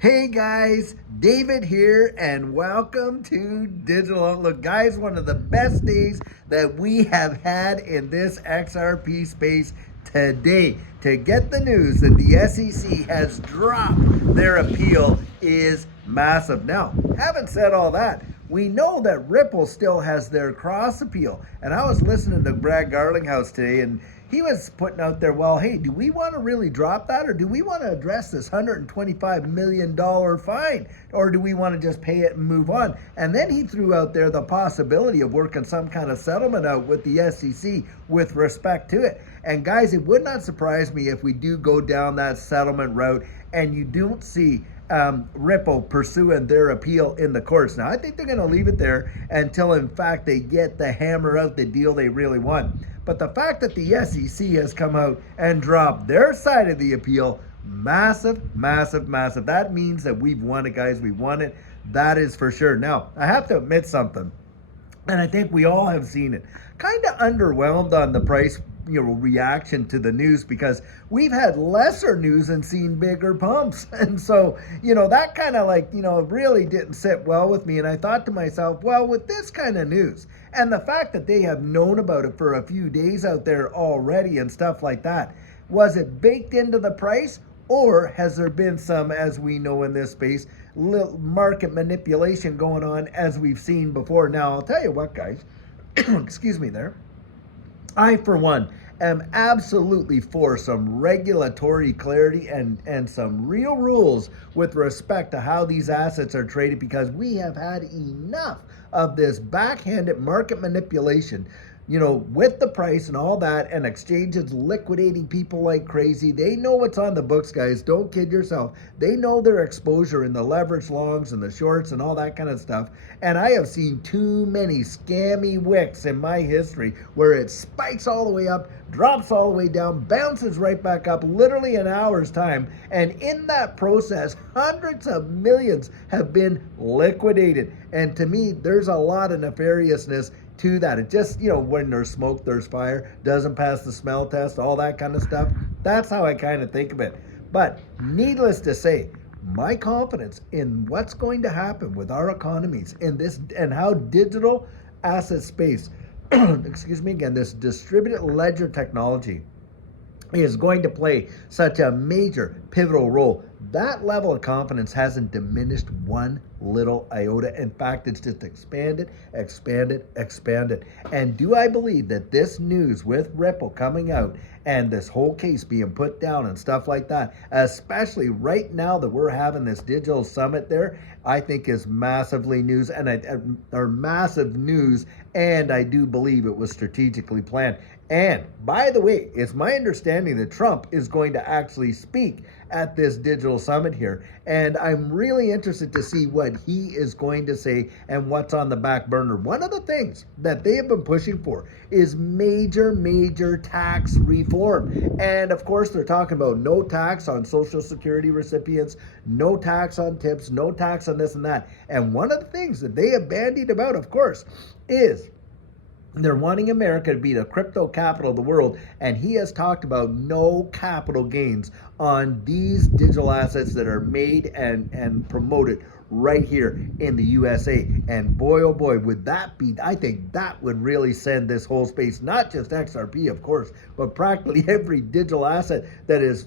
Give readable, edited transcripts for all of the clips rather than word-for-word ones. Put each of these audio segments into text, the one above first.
Hey guys, David here, and welcome to Digital Outlook. Guys, one of the best days that we have had in this XRP space today. To get the news that the SEC has dropped their appeal is massive. Now, having said all that, we know that Ripple still has their cross appeal. And I was listening to Brad Garlinghouse today, and he was putting out there, well, hey, do we want to really drop that, or do we want to address this $125 million fine, or do we want to just pay it and move on? And then he threw out there the possibility of working some kind of settlement out with the SEC with respect to it. And guys, it would not surprise me if we do go down that settlement route and you don't see Ripple pursuing their appeal in the courts. Now, I think they're going to leave it there until, in fact, they get the hammer out the deal they really want. But the fact that the SEC has come out and dropped their side of the appeal, massive, massive, massive. That means that we've won it, guys. We won it. That is for sure. Now, I have to admit something, and I think we all have seen it. Kind of underwhelmed on the price reaction to the news, because we've had lesser news and seen bigger pumps. And so, that kind of really didn't sit well with me. And I thought to myself, well, with this kind of news and the fact that they have known about it for a few days out there already and stuff like that, was it baked into the price? Or has there been some, as we know in this space, little market manipulation going on as we've seen before? Now, I'll tell you what, guys, excuse me there. I, for one, am absolutely for some regulatory clarity and some real rules with respect to how these assets are traded, because we have had enough of this backhanded market manipulation, with the price and all that, and exchanges liquidating people like crazy. They know what's on the books, guys. Don't kid yourself. They know their exposure in the leverage longs and the shorts and all that kind of stuff. And I have seen too many scammy wicks in my history where it spikes all the way up, drops all the way down, bounces right back up, literally an hour's time. And in that process, hundreds of millions have been liquidated. And to me, there's a lot of nefariousness to that. It just, when there's smoke, there's fire, doesn't pass the smell test, all that kind of stuff. That's how I kind of think of it. But needless to say, my confidence in what's going to happen with our economies in this, and how digital asset space, excuse me again, this distributed ledger technology is going to play such a major pivotal role. That level of confidence hasn't diminished one little iota. In fact, it's just expanded. And do I believe that this news with Ripple coming out and this whole case being put down and stuff like that, especially right now that we're having this digital summit there, I think is massively news, or massive news, and I do believe it was strategically planned. And by the way, it's my understanding that Trump is going to actually speak at this digital summit here. And I'm really interested to see what he is going to say and what's on the back burner. One of the things that they have been pushing for is major tax reform. And of course, they're talking about no tax on Social Security recipients, no tax on tips, no tax on this and that. And one of the things that they have bandied about, of course, is they're wanting America to be the crypto capital of the world, and he has talked about no capital gains on these digital assets that are made and promoted right here in the USA. And boy, oh boy, would that be, I think that would really send this whole space, not just XRP, of course, but practically every digital asset that is,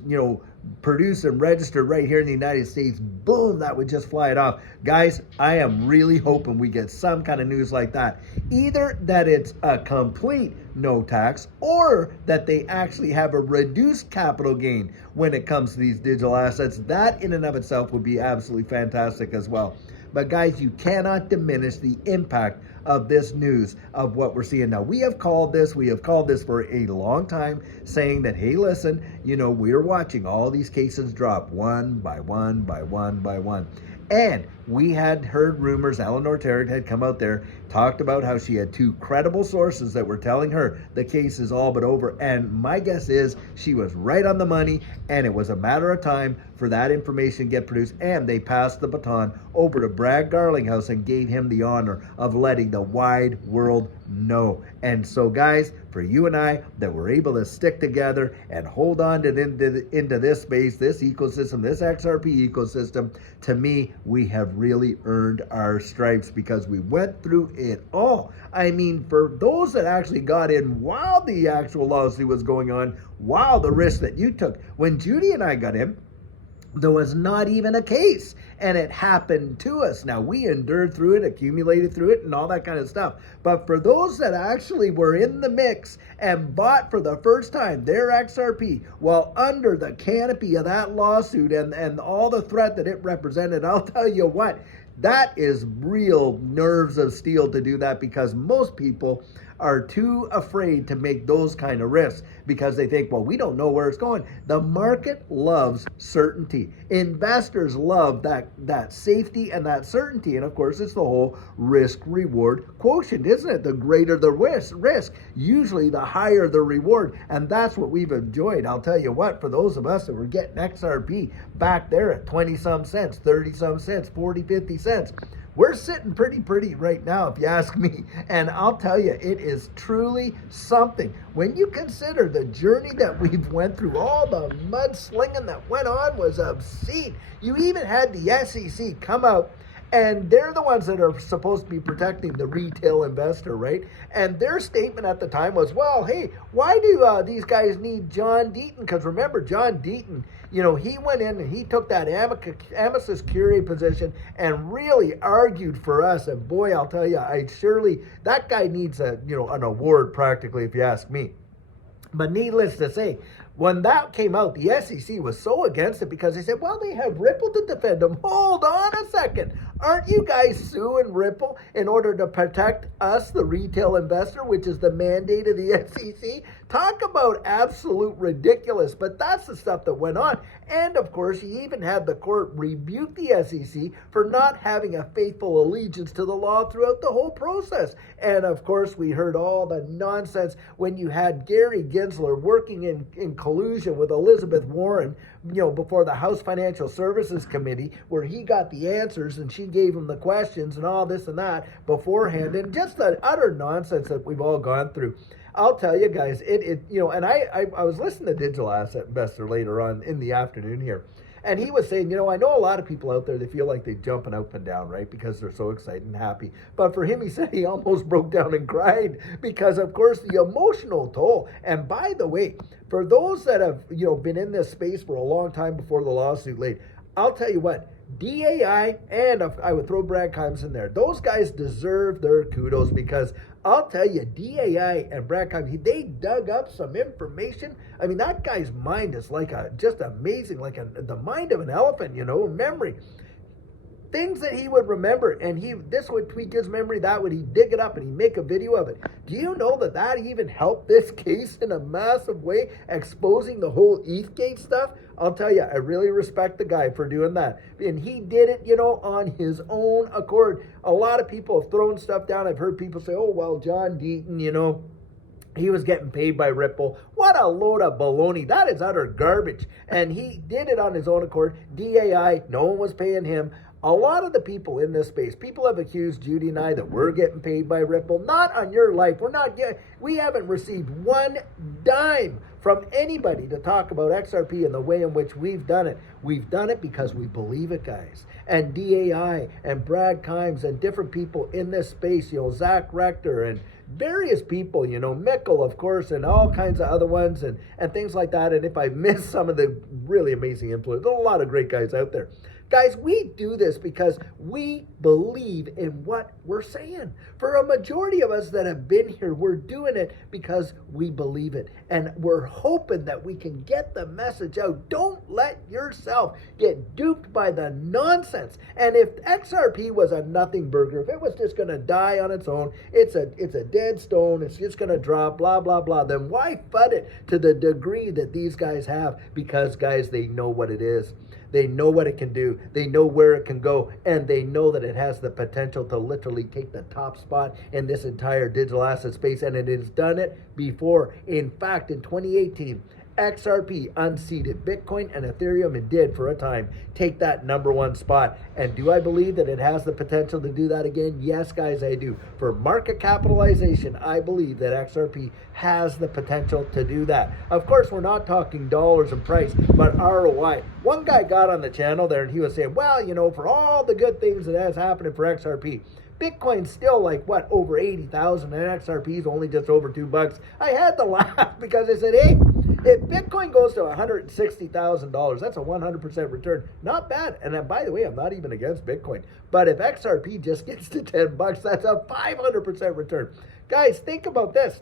produced and registered right here in the United States, boom, that would just fly it off. Guys, I am really hoping we get some kind of news like that. Either that it's a complete no tax, or that they actually have a reduced capital gain when it comes to these digital assets. That in and of itself would be absolutely fantastic as well. But guys, you cannot diminish the impact of this news of what we're seeing now. We have called this for a long time, saying that, hey, listen, we're watching all these cases drop one by one by one by one. And we had heard rumors, Eleanor Terrick had come out there, talked about how she had two credible sources that were telling her the case is all but over. And my guess is she was right on the money, and it was a matter of time for that information to get produced. And they passed the baton over to Brad Garlinghouse and gave him the honor of letting letting the wide world know. And so, guys, for you and I that were able to stick together and hold on to into this space, this ecosystem, this XRP ecosystem, to me, we have really earned our stripes because we went through it all. I mean, for those that actually got in while the actual lawsuit was going on, wow, the risk that you took. When Judy and I got in, there was not even a case, and it happened to us. Now, we endured through it, accumulated through it, and all that kind of stuff. But for those that actually were in the mix and bought for the first time their XRP while under the canopy of that lawsuit and all the threat that it represented, I'll tell you what, that is real nerves of steel to do that, because most people are too afraid to make those kind of risks because they think, well, we don't know where it's going. The market loves certainty. Investors love that safety and that certainty. And of course, it's the whole risk-reward quotient, isn't it? The greater the risk, usually the higher the reward. And that's what we've enjoyed. I'll tell you what, for those of us that were getting XRP back there at 20-some cents, 30-some cents, 40, 50 cents, we're sitting pretty right now, if you ask me. And I'll tell you, it is truly something. When you consider the journey that we've went through, all the mudslinging that went on was obscene. You even had the SEC come out, and they're the ones that are supposed to be protecting the retail investor, right? And their statement at the time was, well, hey, why do these guys need John Deaton? Because remember, John Deaton, he went in and he took that amicus curiae position and really argued for us. And boy, I'll tell you, that guy needs an award practically, if you ask me. But needless to say, when that came out, the SEC was so against it because they said, well, they have Ripple to defend them. Hold on a second. Aren't you guys suing Ripple in order to protect us, the retail investor, which is the mandate of the SEC? Talk about absolute ridiculous. But that's the stuff that went on. And of course, you even had the court rebuke the SEC for not having a faithful allegiance to the law throughout the whole process. And of course, we heard all the nonsense when you had Gary Gensler working in collusion with Elizabeth Warren, before the House Financial Services Committee, where he got the answers and she gave him the questions and all this and that beforehand, and just the utter nonsense that we've all gone through. I'll tell you guys, and I was listening to Digital Asset Investor later on in the afternoon here, and he was saying, I know a lot of people out there, they feel like they're jumping up and down, right? Because they're so excited and happy. But for him, he said he almost broke down and cried because, of course, the emotional toll. And by the way, for those that have, been in this space for a long time before the lawsuit late, I'll tell you what, DAI, and I would throw Brad Kimes in there, those guys deserve their kudos, because I'll tell you, DAI and Brad Kimes, they dug up some information. I mean, that guy's mind is just amazing, the mind of an elephant, memory. Things that he would remember, and this would tweak his memory, that would, he'd dig it up and he'd make a video of it. Do you know that even helped this case in a massive way, exposing the whole ETHgate stuff? I'll tell you, I really respect the guy for doing that. And he did it, on his own accord. A lot of people have thrown stuff down. I've heard people say, oh, well, John Deaton, he was getting paid by Ripple. What a load of baloney. That is utter garbage. And he did it on his own accord. DAI, no one was paying him. A lot of the people in this space, people have accused Judy and I that we're getting paid by Ripple. Not on your life. We haven't received one dime from anybody to talk about XRP and the way in which we've done it. We've done it because we believe it, guys. And DAI and Brad Kimes and different people in this space, Zach Rector and various people, Mikkel, of course, and all kinds of other ones and things like that. And if I miss some of the really amazing influence, there's a lot of great guys out there. Guys, we do this because we believe in what we're saying. For a majority of us that have been here, we're doing it because we believe it. And we're hoping that we can get the message out. Don't let yourself get duped by the nonsense. And if XRP was a nothing burger, if it was just going to die on its own, it's a dead stone, it's just going to drop, blah, blah, blah, then why FUD it to the degree that these guys have? Because, guys, they know what it is. They know what it can do. They know where it can go. And they know that it has the potential to literally take the top spot in this entire digital asset space. And it has done it before. In fact, in 2018, XRP unseated Bitcoin and Ethereum and did for a time take that #1 spot. And do I believe that it has the potential to do that again? Yes, guys, I do. For market capitalization, I believe that XRP has the potential to do that. Of course, we're not talking dollars and price, but ROI. One guy got on the channel there and he was saying, well, you know, for all the good things that has happened for XRP, Bitcoin's still like, what, over 80,000 and XRP's only just over $2. I had to laugh because I said, hey, if Bitcoin goes to $160,000, that's a 100% return. Not bad. And then, by the way, I'm not even against Bitcoin. But if XRP just gets to $10, that's a 500% return. Guys, think about this.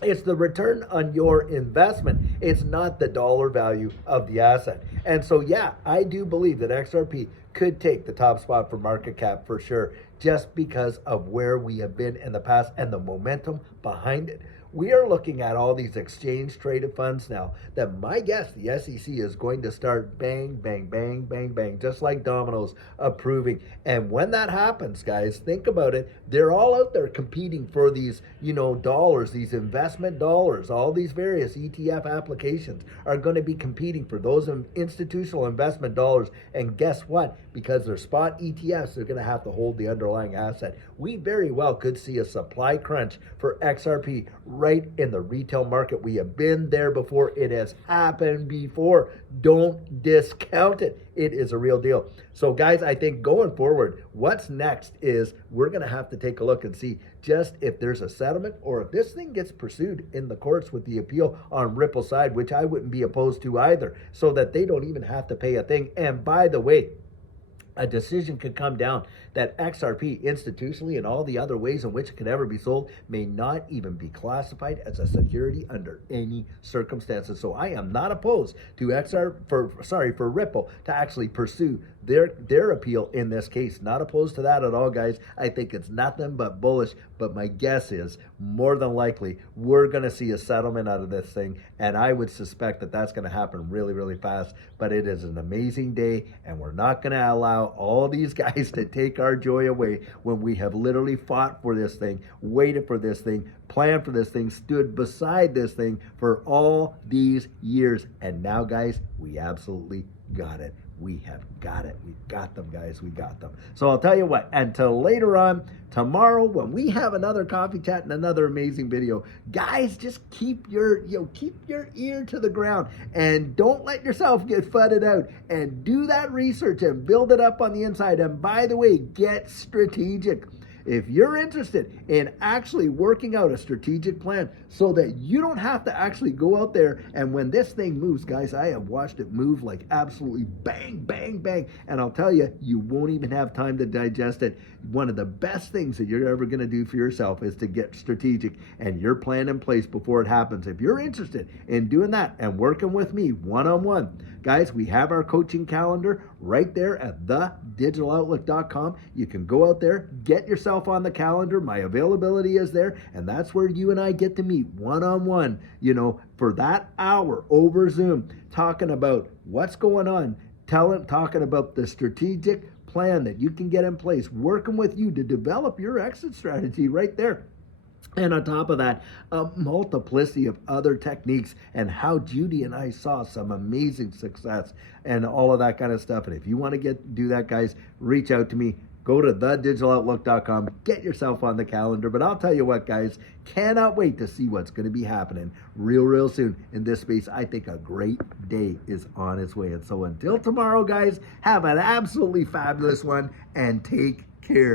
It's the return on your investment. It's not the dollar value of the asset. And so, yeah, I do believe that XRP could take the top spot for market cap for sure, just because of where we have been in the past and the momentum behind it. We are looking at all these exchange traded funds now that my guess the SEC is going to start bang, bang, bang, bang, bang, just like dominoes approving. And when that happens, guys, think about it. They're all out there competing for these, you know, dollars, these investment dollars. All these various ETF applications are going to be competing for those institutional investment dollars. And guess what? Because they're spot ETFs, they're going to have to hold the underlying asset. We very well could see a supply crunch for XRP right in the retail market. We have been there before. It has happened before. Don't discount it. It is a real deal. So guys, I think going forward, what's next is we're going to have to take a look and see just if there's a settlement or if this thing gets pursued in the courts with the appeal on Ripple's side, which I wouldn't be opposed to either, so that they don't even have to pay a thing. And by the way, a decision could come down that XRP institutionally and all the other ways in which it could ever be sold may not even be classified as a security under any circumstances. So I am not opposed to for Ripple to actually pursue their appeal in this case. Not opposed to that at all, guys. I think it's nothing but bullish, but my guess is more than likely we're going to see a settlement out of this thing, and I would suspect that that's going to happen really, really fast. But it is an amazing day, and we're not going to allow all these guys to take our joy away when we have literally fought for this thing, waited for this thing, planned for this thing, stood beside this thing for all these years. And now, guys, we absolutely got it. We have got it. We've got them, guys. We got them. So I'll tell you what, until later on, tomorrow, when we have another coffee chat and another amazing video, guys, just keep your ear to the ground and don't let yourself get fudded out, and do that research and build it up on the inside. And by the way, get strategic. If you're interested in actually working out a strategic plan so that you don't have to actually go out there, and when this thing moves, guys, I have watched it move like absolutely bang, bang, bang, and I'll tell you, you won't even have time to digest it. One of the best things that you're ever going to do for yourself is to get strategic and your plan in place before it happens. If you're interested in doing that and working with me one-on-one, guys, we have our coaching calendar right there at thedigital.outlook.com. You can go out there, get yourself on the calendar. My availability is there, and that's where you and I get to meet one-on-one, you know, for that hour over Zoom, talking about what's going on, talking about the strategic plan that you can get in place, working with you to develop your exit strategy right there. And on top of that, a multiplicity of other techniques and how Judy and I saw some amazing success and all of that kind of stuff. And if you want to do that, guys, reach out to me. Go to thedigital.outlook.com, get yourself on the calendar. But I'll tell you what, guys, cannot wait to see what's going to be happening real soon in this space. I think a great day is on its way. And so until tomorrow, guys, have an absolutely fabulous one and take care.